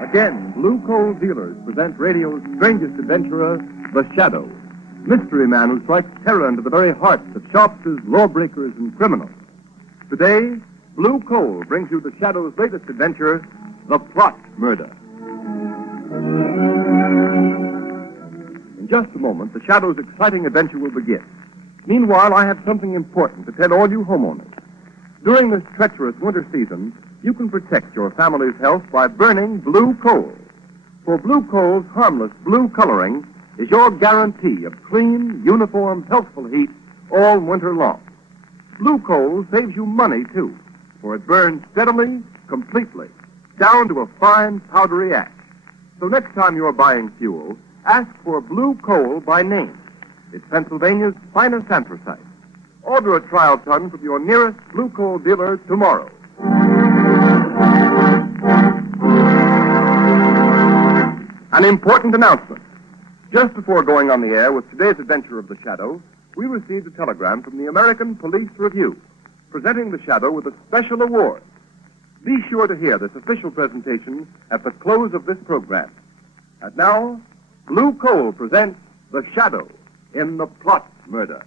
Again, Blue Coal Dealers present radio's strangest adventurer, The Shadow, mystery man who strikes terror into the very hearts of shopsters, lawbreakers, and criminals. Today, Blue Coal brings you The Shadow's latest adventure, The Plot Murder. In just a moment, The Shadow's exciting adventure will begin. Meanwhile, I have something important to tell all you homeowners. During this treacherous winter season, you can protect your family's health by burning blue coal. For blue coal's harmless blue coloring is your guarantee of clean, uniform, healthful heat all winter long. Blue coal saves you money, too, for it burns steadily, completely, down to a fine, powdery ash. So next time you're buying fuel, ask for blue coal by name. It's Pennsylvania's finest anthracite. Order a trial ton from your nearest blue coal dealer tomorrow. An important announcement. Just before going on the air with today's adventure of The Shadow, we received a telegram from the American Police Review, presenting The Shadow with a special award. Be sure to hear this official presentation at the close of this program. And now, Blue Coal presents The Shadow in The Plot Murder.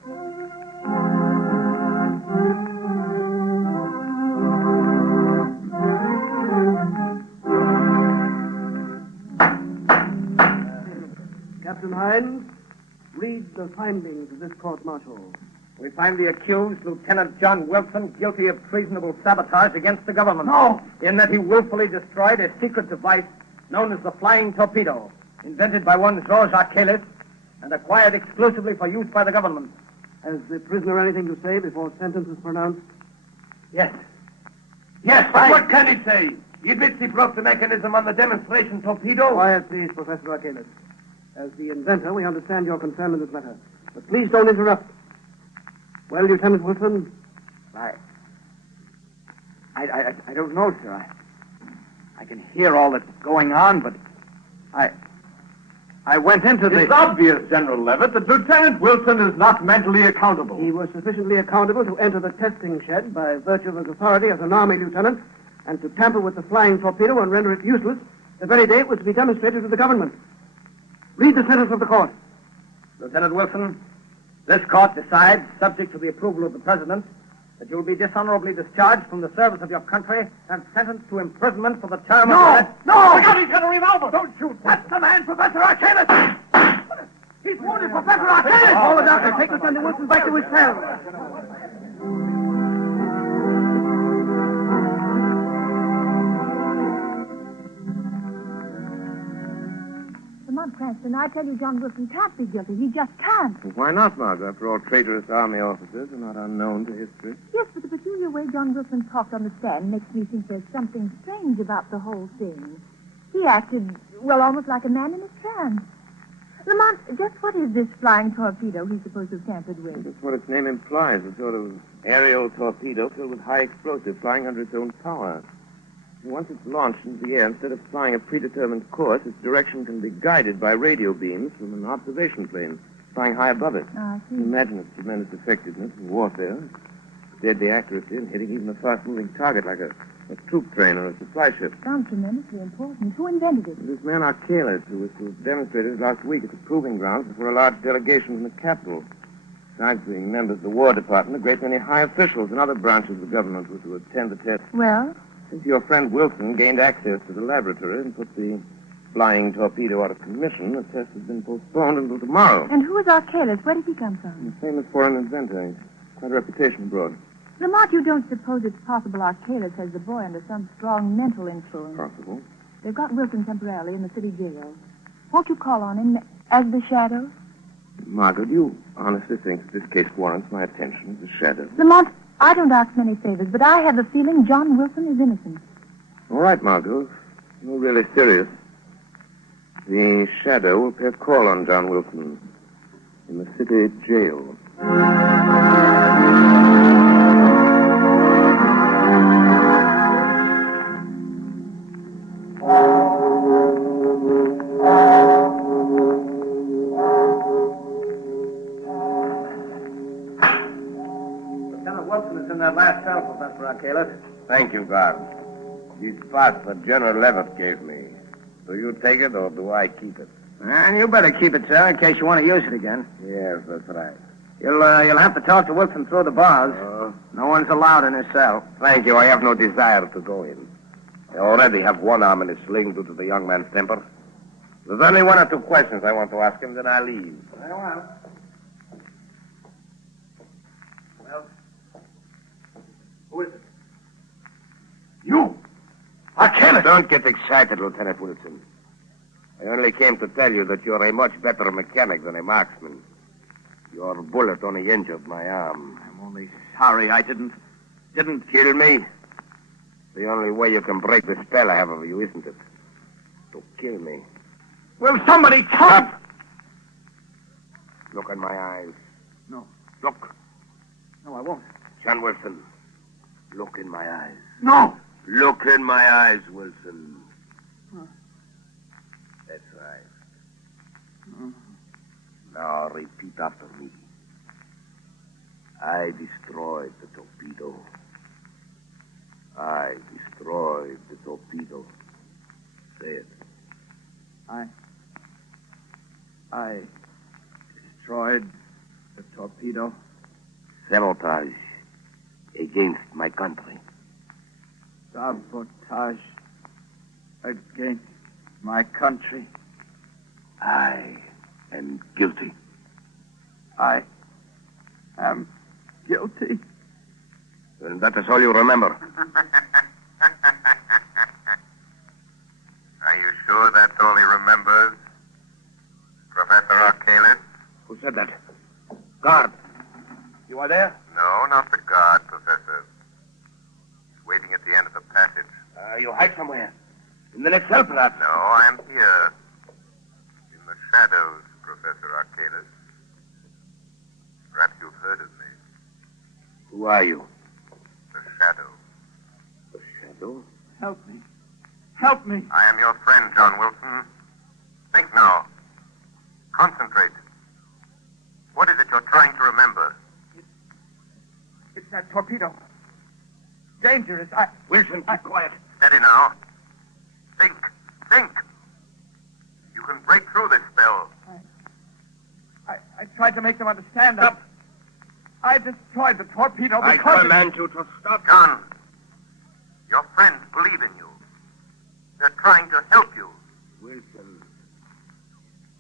Captain Hines, read the findings of this court-martial. We find the accused, Lieutenant John Wilson, guilty of treasonable sabotage against the government. No! In that he willfully destroyed a secret device known as the flying torpedo, invented by one Georges Achilles and acquired exclusively for use by the government. Has the prisoner anything to say before sentence is pronounced? Yes. Yes, but what can he say? He admits he broke the mechanism on the demonstration torpedo. Quiet, please, Professor Achilles. As the inventor, we understand your concern in this matter. But please don't interrupt. Well, Lieutenant Wilson? I don't know, sir. I can hear all that's going on, but I went into the... It's obvious, General Levitt, that Lieutenant Wilson is not mentally accountable. He was sufficiently accountable to enter the testing shed by virtue of his authority as an Army lieutenant and to tamper with the flying torpedo and render it useless the very day it was to be demonstrated to the government. Read the sentence of the court. Lieutenant Wilson, this court decides, subject to the approval of the President, that you will be dishonorably discharged from the service of your country and sentenced to imprisonment for the term of life. No! Look out, he's got a revolver! Don't shoot! That's the man, Professor Achilles! He's wounded, Professor Achilles! All the doctors, take Lieutenant Wilson back to his cell. Lamont, Cranston, I tell you, John Wilson can't be guilty. He just can't. Well, why not, Margot? After all, traitorous Army officers are not unknown to history. Yes, but the peculiar way John Wilson talked on the stand makes me think there's something strange about the whole thing. He acted, well, almost like a man in a trance. Lamont, just what is this flying torpedo he's supposed to have tampered with? That's what its name implies, a sort of aerial torpedo filled with high explosive flying under its own power. Once it's launched into the air, instead of flying a predetermined course, its direction can be guided by radio beams from an observation plane flying high above it. I see. Imagine its tremendous effectiveness in warfare, deadly accuracy in hitting even a fast-moving target like a troop train or a supply ship. Sounds tremendously important. Who invented it? This man Achilles, who was to have demonstrated last week at the proving grounds before a large delegation from the capital. Besides being members of the War Department, a great many high officials and other branches of the government were to attend the test. Well? Since your friend Wilson gained access to the laboratory and put the flying torpedo out of commission, the test has been postponed until tomorrow. And who is Achilles? Where did he come from? A famous foreign inventor. He's quite a reputation abroad. Lamont, you don't suppose it's possible Achilles has the boy under some strong mental influence? Possible. They've got Wilson temporarily in the city jail. Won't you call on him as the Shadow? Margot, do you honestly think that this case warrants my attention as a shadow? Lamont, I don't ask many favors, but I have the feeling John Wilson is innocent. All right, Margot. If you're really serious. The shadow will pay a call on John Wilson in the city jail. Wilson is in that last cell, Professor Achilles. Thank you, guard. This pass that General Levitt gave me. Do you take it or do I keep it? And you better keep it, sir, in case you want to use it again. Yes, that's right. You'll have to talk to Wilson through the bars. No one's allowed in his cell. Thank you. I have no desire to go in. I already have one arm in a sling due to the young man's temper. There's only one or two questions I want to ask him, then I'll leave. Very well. Well, who is it? You! Achilles! Don't get excited, Lieutenant Wilson. I only came to tell you that you're a much better mechanic than a marksman. Your bullet only injured my arm. I'm only sorry I didn't Kill me? The only way you can break the spell I have of you, isn't it? To kill me. Will somebody talk? Look in my eyes. No. Look. No, I won't. John Wilson. Look in my eyes. No! Look in my eyes, Wilson. That's right. Now repeat after me. I destroyed the torpedo. I destroyed the torpedo. Say it. I destroyed the torpedo. Sabotage against my country. Sabotage against my country. I am guilty. I am guilty. And that is all you remember. Are you sure that's all he remembers, Professor Achilles? Who said that? Guard. You are there? No, not the guard, Professor. He's waiting at the end of the passage. You hide somewhere. In the next cell, perhaps. No, I'm here. In the shadows, Professor Achilles. Perhaps you've heard of me. Who are you? The Shadow. The Shadow? Help me. Help me. I am your friend, John Wilson. Think now. Concentrate. What is it you're trying to remember? It's that torpedo. Dangerous. Wilson, keep quiet. Steady now. Think. Think. You can break through this spell. I tried to make them understand that. Stop. I destroyed the torpedo I because... command you to stop. John, your friends believe in you. They're trying to help you. Wilson,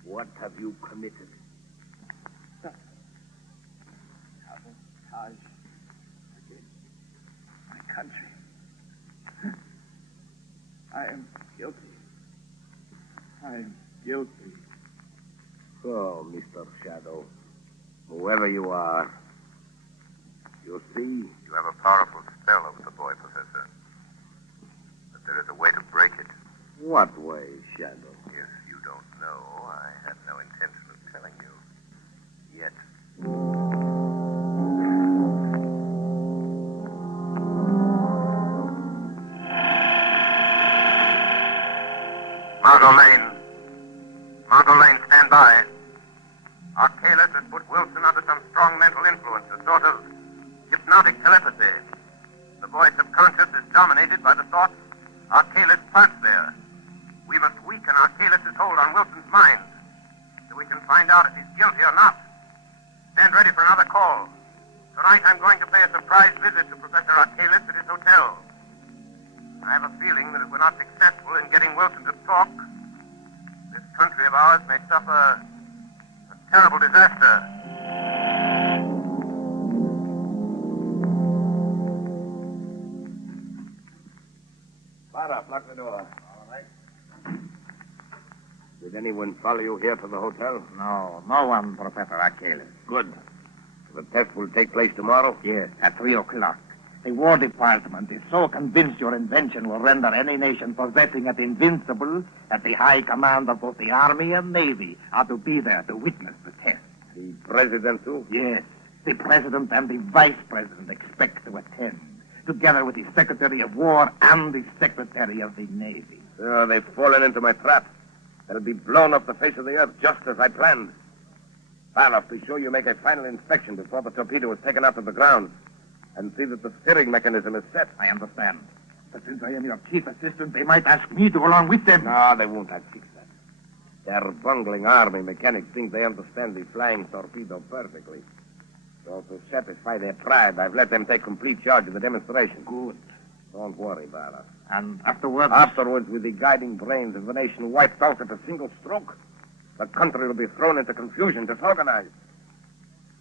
what have you committed? Sabotage against my country. I am guilty. I am guilty. So, Mr. Shadow, whoever you are, you see, You have a powerful spell over the boy, Professor. But there is a way to break it. what way, Shadow? If you don't know, I have no intention of telling you. Yet. Margot Lane. Margot Lane, stand by. Achilles has put Wilson under some strong mental influence, a sort of hypnotic telepathy. The boy's subconscious is dominated by the thoughts Achilles plants there. We must weaken Achilles' hold on Wilson's mind so we can find out if he's guilty or not. Stand ready for another call. Tonight I'm going to pay a surprise visit to Professor Achilles at his hotel. I have a feeling that if we're not successful in getting Wilson to talk, this country of ours may suffer a terrible disaster. Clara, lock the door. All right. Did anyone follow you here to the hotel? No one, Professor Achilles. Good. The test will take place tomorrow? Yes, at 3 o'clock. The War Department is so convinced your invention will render any nation possessing it invincible that the high command of both the Army and Navy are to be there to witness the test. The president, too? Yes, the President and the Vice President expect to attend, together with the Secretary of War and the Secretary of the Navy. So they've fallen into my trap. They'll be blown off the face of the earth just as I planned. Far enough to show you make a final inspection before the torpedo is taken out of the ground. and see that the steering mechanism is set. I understand. But since I am your chief assistant, they might ask me to go along with them. No, they won't have fixed that. Their bungling army mechanics think they understand the flying torpedo perfectly. So to satisfy their pride, I've let them take complete charge of the demonstration. Good. Don't worry, Bala. And afterwards? Afterwards, with the guiding brains of the nation wiped out at a single stroke, the country will be thrown into confusion, disorganized.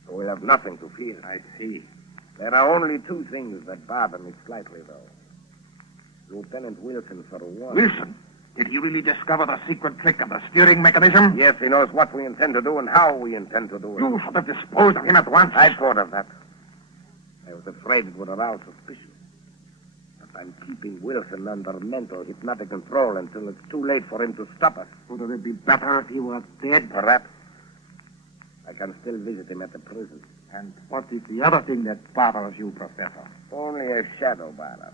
So we'll have nothing to fear. I see. There are only two things that bother me slightly, though. Lieutenant Wilson, for one. Wilson? Did he really discover the secret trick of the steering mechanism? Yes, he knows what we intend to do and how we intend to do it. You should have disposed of him at once. I thought of that. I was afraid it would arouse suspicion. But I'm keeping Wilson under mental hypnotic control until it's too late for him to stop us. Would it be better if he were dead? Perhaps. I can still visit him at the prison. And what is the other thing that bothers you, Professor? Only a shadow, Bala.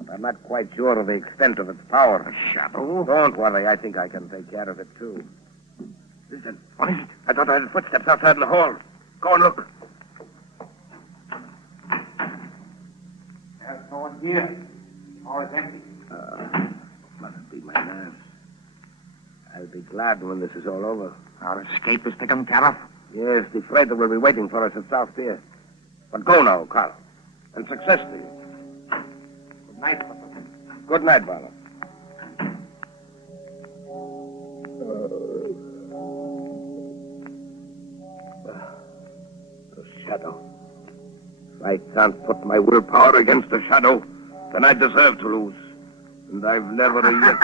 But I'm not quite sure of the extent of its power. A shadow? Don't worry. I think I can take care of it, too. Listen. What is it? I thought I heard footsteps outside in the hall. Go and look. There's no one here. All is empty. Must be my nerves. I'll be glad when this is all over. Our escape is taken care of. Yes, the freighter will be waiting for us at South Pier. But go now, Carl. And success to you. Good night, Professor. Good night, Bala. The shadow. If I can't put my willpower against the shadow, then I deserve to lose. And I've never yet...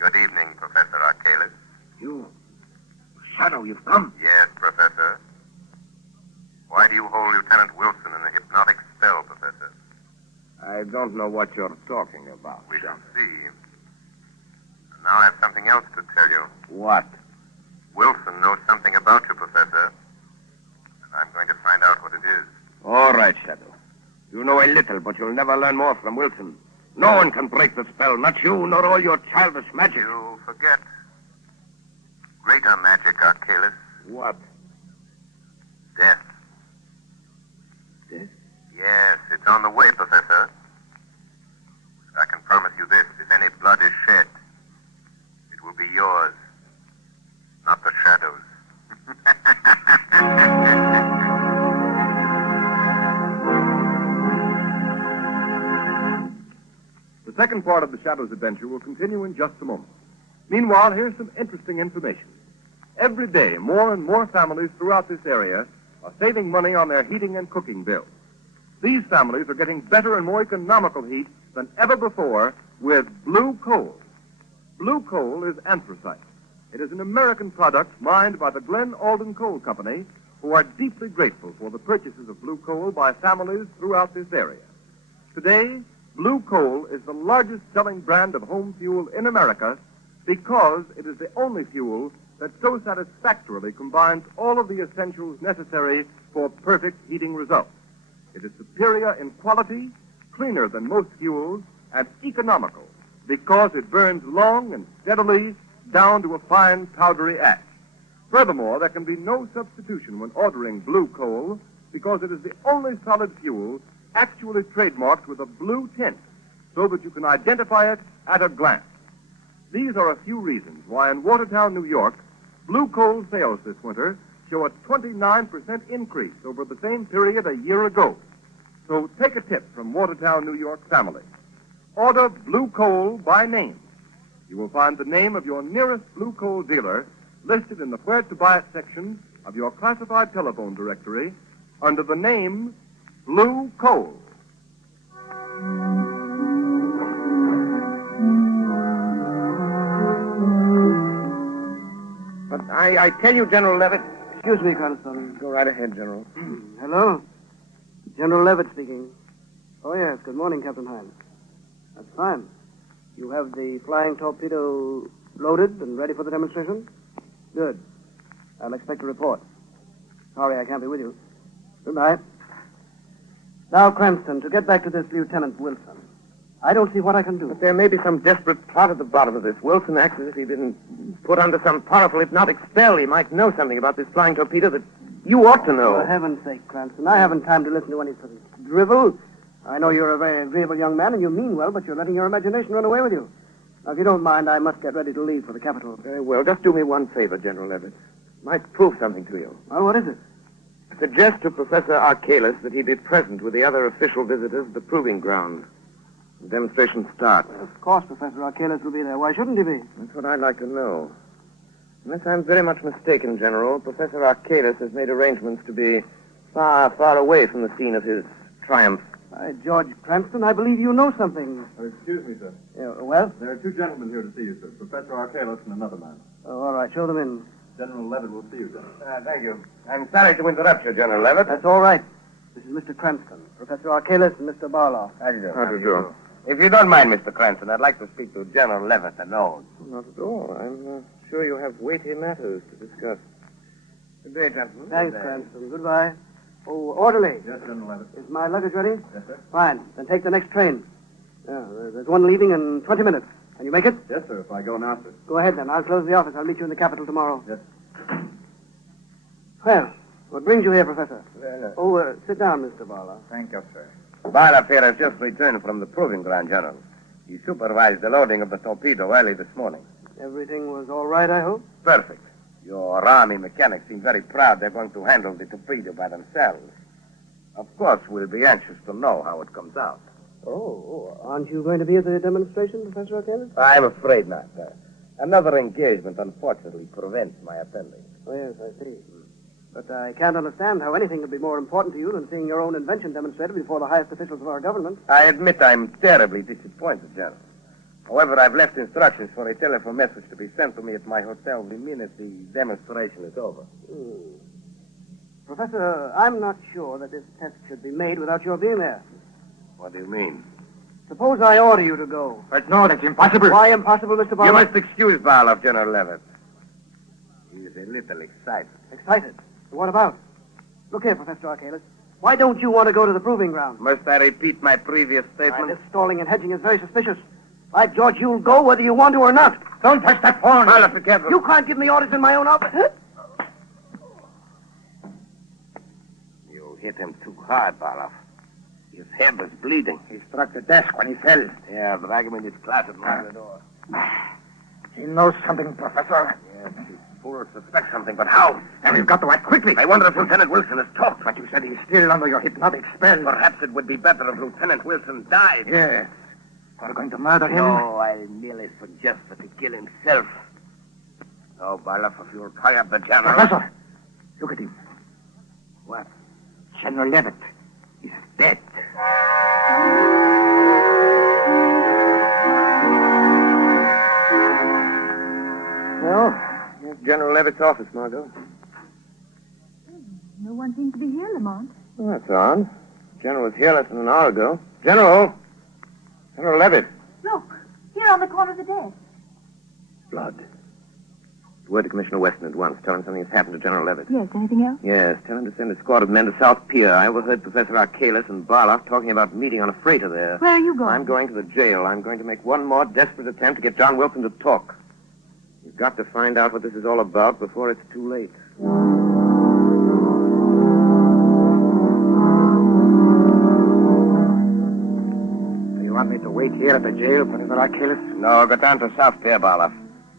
Good evening, Professor Arcalis. You... Shadow, you've come. Yes, Professor. Why do you hold Lieutenant Wilson in a hypnotic spell, Professor? I don't know what you're talking about. We shall see. And now I have something else to tell you. What? Wilson knows something about you, Professor. And I'm going to find out what it is. All right, Shadow. You know a little, but you'll never learn more from Wilson. No one can break the spell, not you, nor all your childish magic. You forget. Greater magic, Arcalis. What? Death. Death? Yes, it's on the way, Professor. I can promise you this. If any blood is shed, it will be yours, not the Shadow's. The second part of the Shadow's adventure will continue in just a moment. Meanwhile, here's some interesting information. Every day, more and more families throughout this area are saving money on their heating and cooking bills. These families are getting better and more economical heat than ever before with blue coal. Blue coal is anthracite. It is an American product mined by the Glen Alden Coal Company, who are deeply grateful for the purchases of blue coal by families throughout this area. Today, blue coal is the largest selling brand of home fuel in America because it is the only fuel that so satisfactorily combines all of the essentials necessary for perfect heating results. It is superior in quality, cleaner than most fuels, and economical because it burns long and steadily down to a fine powdery ash. Furthermore, there can be no substitution when ordering blue coal because it is the only solid fuel actually trademarked with a blue tint so that you can identify it at a glance. These are a few reasons why in Watertown, New York, blue coal sales this winter show a 29% increase over the same period a year ago. So take a tip from Watertown, New York family. Order blue coal by name. You will find the name of your nearest blue coal dealer listed in the Where to Buy It section of your classified telephone directory under the name Blue Coal. But I tell you, General Levitt... Excuse me, Cranston. Go right ahead, General. Hello? General Levitt speaking. Oh, yes. Good morning, Captain Hines. That's fine. You have the flying torpedo loaded and ready for the demonstration? Good. I'll expect a report. Sorry I can't be with you. Good night. Now, Cranston, to get back to this Lieutenant Wilson. I don't see what I can do. But there may be some desperate plot at the bottom of this. Wilson acts as if he'd been put under some powerful hypnotic spell. He might know something about this flying torpedo that you ought to know. For heaven's sake, Cranston, I haven't time to listen to any sort of drivel. I know you're a very agreeable young man, and you mean well, but you're letting your imagination run away with you. Now, if you don't mind, I must get ready to leave for the capital. Very well. Just do me one favor, General Levitt. Might prove something to you. Well, what is it? Suggest to Professor Archalis that he be present with the other official visitors at the proving ground. The demonstration starts. Well, of course, Professor Archalis will be there. Why shouldn't he be? That's what I'd like to know. Unless I'm very much mistaken, General, Professor Archalis has made arrangements to be far, far away from the scene of his triumph. George Cranston, I believe you know something. Excuse me, sir. Well? There are two gentlemen here to see you, sir. Professor Archalis and another man. Oh, all right. Show them in. General Levitt will see you, General. Thank you. I'm sorry to interrupt you, General Levitt. That's all right. This is Mr. Cranston, Professor Archalis, and Mr. Barlow. How do you do? How do you do? If you don't mind, Mr. Cranston, I'd like to speak to General Levitt alone. Not at all. I'm sure you have weighty matters to discuss. Good day, gentlemen. Thanks, Cranston. Goodbye. Oh, orderly. Yes, General Levitt. Is my luggage ready? Yes, sir. Fine. Then take the next train. There's one leaving in 20 minutes. Can you make it? Yes, sir, if I go now, sir. Go ahead, then. I'll close the office. I'll meet you in the capital tomorrow. Yes. Well, what brings you here, Professor? Well, Sit down, Mr. Barlow. thank you, sir. Barlow here has just returned from the proving ground, General. He supervised the loading of the torpedo early this morning. Everything was all right, I hope? Perfect. Your army mechanics seem very proud they're going to handle the torpedo by themselves. Of course, we'll be anxious to know how it comes out. Oh, aren't you going to be at the demonstration, Professor Archalis? I'm afraid not, sir. Another engagement, unfortunately, prevents my attending. Oh, yes, I see. But I can't understand how anything could be more important to you than seeing your own invention demonstrated before the highest officials of our government. I admit I'm terribly disappointed, General. However, I've left instructions for a telephone message to be sent to me at my hotel the minute the demonstration is over. Professor, I'm not sure that this test should be made without your being there. What do you mean? Suppose I order you to go. But no, that's impossible. Why impossible, Mr. You Barlow? must excuse Barlow, General Levitt. He's a little excited. Excited. What about? Look here, Professor Archalis. Why don't you want to go to the proving ground? Must I repeat my previous statement? This stalling and hedging is very suspicious. By George, you'll go whether you want to or not. Don't touch that phone. Barlow, be careful. You can't give me orders in my own office. You hit him too hard, Barlow. His head was bleeding. He struck the desk when he fell. Yeah, drag him in his closet and lock the door. He knows something, Professor. Yes, he's full of suspect something, but how? And we've got to act quickly. I wonder if Lieutenant Wilson has talked. But you said he's still under your hypnotic spell. Perhaps it would be better if Lieutenant Wilson died. Yes. We're going to murder him. No, I merely suggest that he kill himself. So, Barlow, if you'll tie up the general... Professor, look at him. What? General Levitt is dead. Well, here's General Levitt's office, Margot. No one seems to be here, Lamont. Well, that's odd. General was here less than an hour ago. General! General Levitt. Look, here on the corner of the desk. Blood. Word to Commissioner Weston at once. Tell him something has happened to General Levitt. Yes, anything else? Yes, tell him to send a squad of men to South Pier. I overheard Professor Archalis and Barlow talking about meeting on a freighter there. Where are you going? I'm going to the jail. I'm going to make one more desperate attempt to get John Wilson to talk. You've got to find out what this is all about before it's too late. Do you want me to wait here at the jail, Professor Archalis? No, go down to South Pier, Barlow.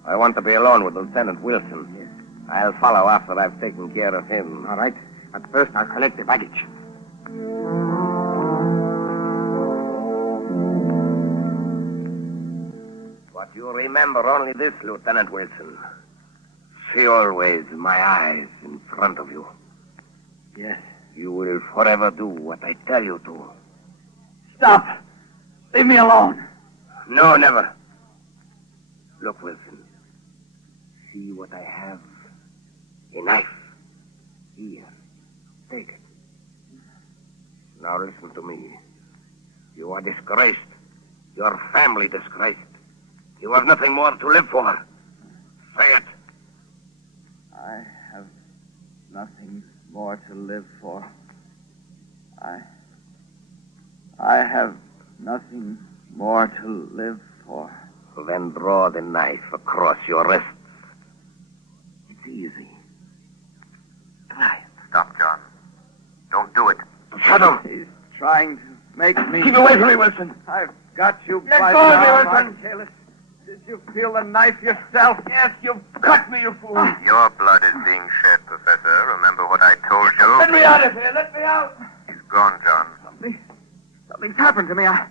I want to be alone with Lieutenant Wilson. Yes. I'll follow after I've taken care of him. All right. But first, I'll collect the baggage. But you remember only this, Lieutenant Wilson. See always my eyes in front of you. Yes. You will forever do what I tell you to. Stop! Leave me alone. No, never. Look, Wilson. See what I have? A knife. Here. Take it. Now listen to me. You are disgraced. Your family disgraced. You have nothing more to live for. Say it. I have nothing more to live for. I have nothing more to live for. Well, then draw the knife across your wrists. It's easy. Try it. Stop, John. Don't do it. Shadow! He's trying to make me... Keep away from me, Wilson. I've got you Let by go of the me, arm, Wilson. Archelaus. Did you feel the knife yourself? Yes, you've cut me, you fool. Your blood is being shed, Professor. Remember what I told you? Let me out of here. Let me out. He's gone, John. Something's happened to me. I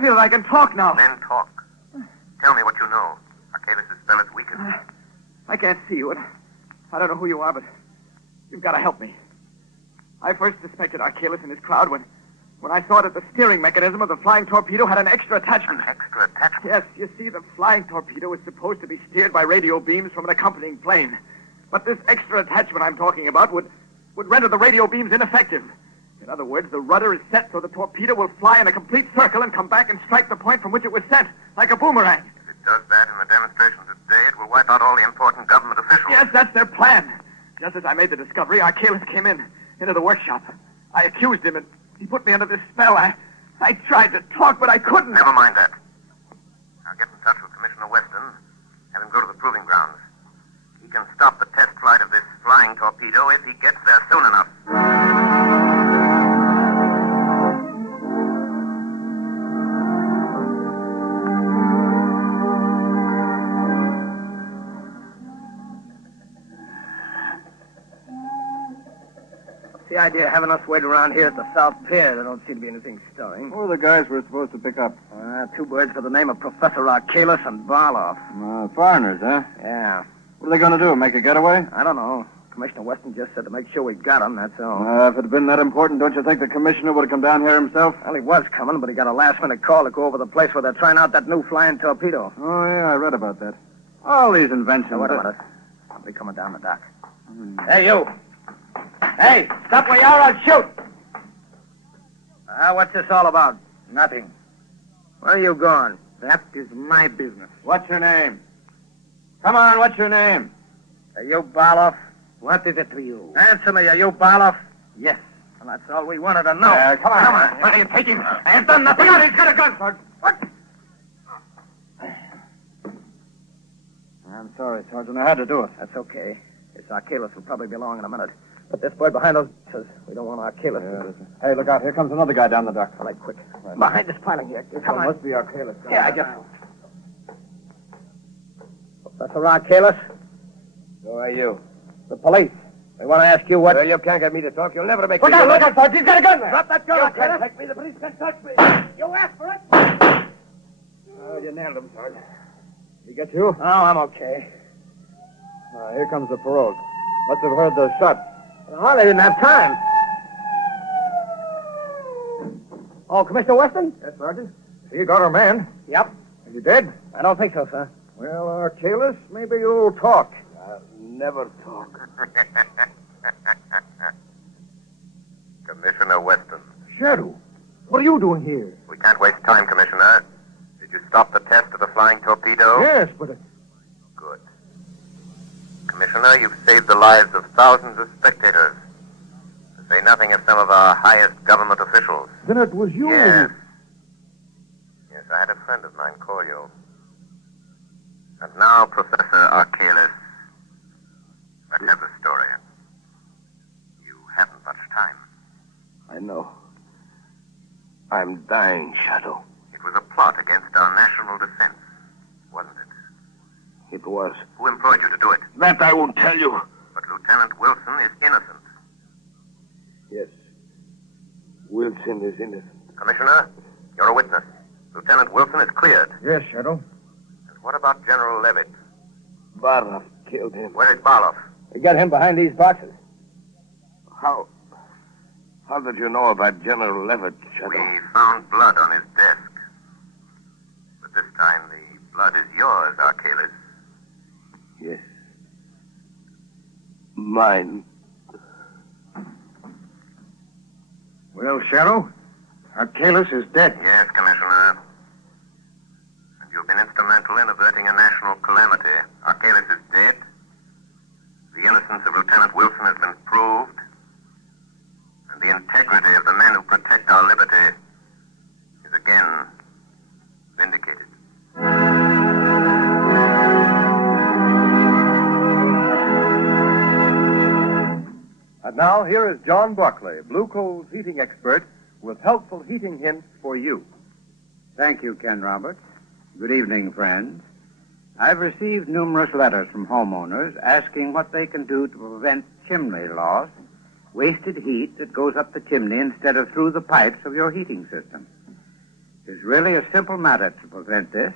feel like I can talk now. Then talk. Tell me what you know. Archelaus' spell is weakened. I can't see you, and I don't know who you are, but you've got to help me. I first suspected Archelaus and his crowd when I saw that the steering mechanism of the flying torpedo had an extra attachment. An extra attachment? Yes, you see, the flying torpedo is supposed to be steered by radio beams from an accompanying plane. But this extra attachment I'm talking about would render the radio beams ineffective. In other words, the rudder is set so the torpedo will fly in a complete circle and come back and strike the point from which it was sent, like a boomerang. If it does that in the demonstration today, it will wipe out all the important government officials. Yes, that's their plan. Just as I made the discovery, Archelaus came into the workshop. I accused him, and he put me under this spell. I tried to talk, but I couldn't. Never mind that. I'll get in touch with Commissioner Weston, have him go to the proving grounds. He can stop the test flight of this flying torpedo if he gets there soon enough. The idea of having us wait around here at the South Pier. There don't seem to be anything stirring. Who are the guys we're supposed to pick up? Two birds with the name of Professor Archelaus and Barloff. Foreigners, huh? Yeah. What are they going to do, make a getaway? I don't know. Commissioner Weston just said to make sure we got them, that's all. If it had been that important, don't you think the commissioner would have come down here himself? Well, he was coming, but he got a last-minute call to go over the place where they're trying out that new flying torpedo. Oh, yeah, I read about that. All these inventions. Now, wait a minute. Somebody coming down the dock. Hey, you. Hey, stop where you are, I'll shoot. What's this all about? Nothing. Where are you going? That is my business. What's your name? Come on, what's your name? Are you Barloff? What is it to you? Answer me, are you Barloff? Yes. Well, that's all we wanted to know. Come on. Come on. Why do you take him? I ain't done nothing. Look out, he's got a gun, Sergeant. What? I'm sorry, Sergeant. I had to do it. That's okay. This Archelaus will probably be along in a minute. But this boy behind those says we don't want Archelaus. Hey, look out. Here comes another guy down the dock. All right, quick. Behind this piling here. Come on. Must be Archelaus. Yeah, I guess. Professor Archelaus? Who are you? The police. We want to ask you what... Well, you can't get me to talk. You'll never make Look me... out, Sergeant. He's got a gun there. Drop that gun, You Archelaus. can't take me. The police can't touch me. You asked for it. Oh, you nailed him, Sergeant. He get you? Oh, I'm okay. Here comes the parole. Must have heard the shot. Oh, they didn't have time. Oh, Commissioner Weston? Yes, Sergeant. You got our man. Yep. Is he dead? I don't think so, sir. Well, Archelaus, maybe you'll talk. I'll never talk. Commissioner Weston. Shadow, what are you doing here? We can't waste time, Commissioner. Did you stop the test of the flying torpedo? Yes, but... Good. Commissioner, you've saved the lives of thousands of spectators. To say nothing of some of our highest government officials. Then it was you. Yes. Yes, I had a friend of mine call you. And now, Professor Archelaus, let's have the story. You haven't much time. I know. I'm dying, Shadow. It was a plot against our national defense, wasn't it? It was. Who employed you to do it? That I won't tell you. But Lieutenant Wilson is innocent. Yes. Wilson is innocent. Commissioner, you're a witness. Lieutenant Wilson is cleared. Yes, Shadow. And what about General Levitt? Barloff killed him. Where is Barloff? We got him behind these boxes. How did you know about General Levitt, Shadow? We found blood on his desk. But this time the blood is yours, Archelaus. Yes. Mine. Well, Shadow, Archelaus is dead. Yes, Commissioner. And you've been instrumental in averting a national calamity. Archelaus is dead. The innocence of Lieutenant Wilson has been proved. And the integrity of the men who protect our liberty is again And now, here is John Barclay, Blue Coal's heating expert, with helpful heating hints for you. Thank you, Ken Roberts. Good evening, friends. I've received numerous letters from homeowners asking what they can do to prevent chimney loss, wasted heat that goes up the chimney instead of through the pipes of your heating system. It's really a simple matter to prevent this,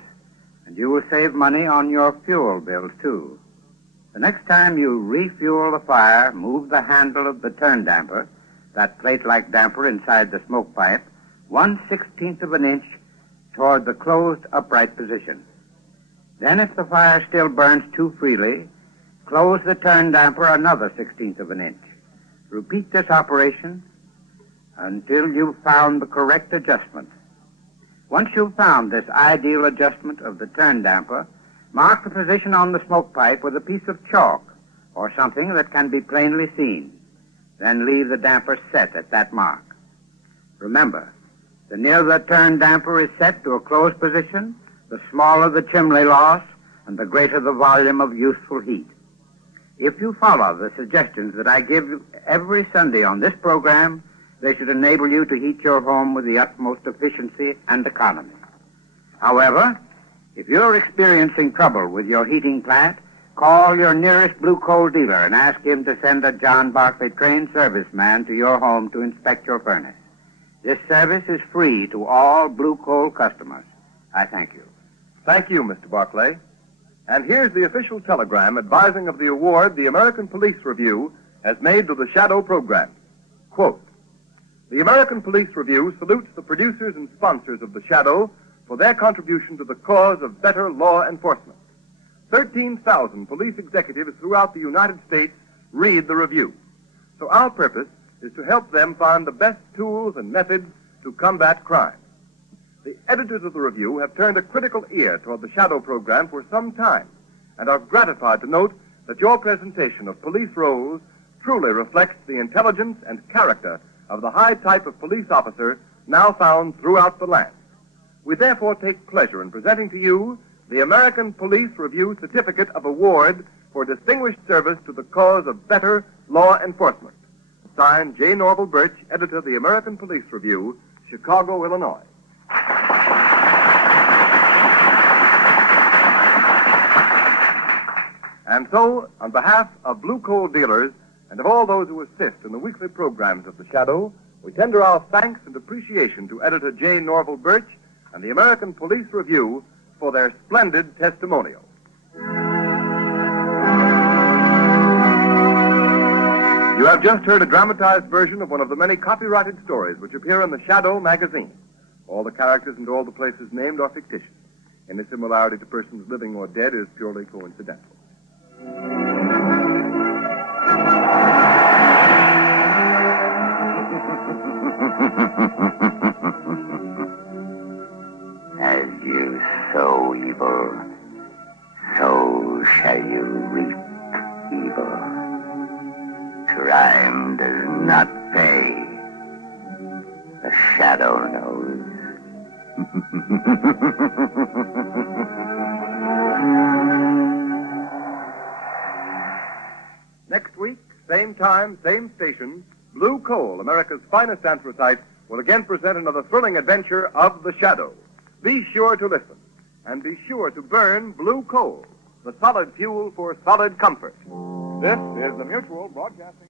and you will save money on your fuel bills, too. The next time you refuel the fire, move the handle of the turn damper, that plate-like damper inside the smoke pipe, 1/16 of an inch toward the closed upright position. Then, if the fire still burns too freely, close the turn damper another 1/16 of an inch. Repeat this operation until you've found the correct adjustment. Once you've found this ideal adjustment of the turn damper, mark the position on the smoke pipe with a piece of chalk or something that can be plainly seen. Then leave the damper set at that mark. Remember, the nearer the turn damper is set to a closed position, the smaller the chimney loss and the greater the volume of useful heat. If you follow the suggestions that I give you every Sunday on this program, they should enable you to heat your home with the utmost efficiency and economy. However, if you're experiencing trouble with your heating plant, call your nearest Blue Coal dealer and ask him to send a John Barclay trained serviceman to your home to inspect your furnace. This service is free to all Blue Coal customers. I thank you. Thank you, Mr. Barclay. And here's the official telegram advising of the award the American Police Review has made to the Shadow program. Quote, "The American Police Review salutes the producers and sponsors of the Shadow for their contribution to the cause of better law enforcement. 13,000 police executives throughout the United States read the review. So our purpose is to help them find the best tools and methods to combat crime. The editors of the review have turned a critical ear toward the Shadow program for some time and are gratified to note that your presentation of police roles truly reflects the intelligence and character of the high type of police officer now found throughout the land. We therefore take pleasure in presenting to you the American Police Review Certificate of Award for Distinguished Service to the Cause of Better Law Enforcement. Signed, J. Norval Birch, editor of the American Police Review, Chicago, Illinois." And so, on behalf of Blue Coal dealers and of all those who assist in the weekly programs of the Shadow, we tender our thanks and appreciation to editor J. Norval Birch and the American Police Review for their splendid testimonial. You have just heard a dramatized version of one of the many copyrighted stories which appear in the Shadow magazine. All the characters and all the places named are fictitious. Any similarity to persons living or dead is purely coincidental. As you sow evil, so shall you reap evil. Crime does not pay. The Shadow knows. Next week, same time, same station, Blue Coal, America's finest anthracite, will again present another thrilling adventure of the Shadow. Be sure to listen, and be sure to burn Blue Coal, the solid fuel for solid comfort. This is the Mutual Broadcasting...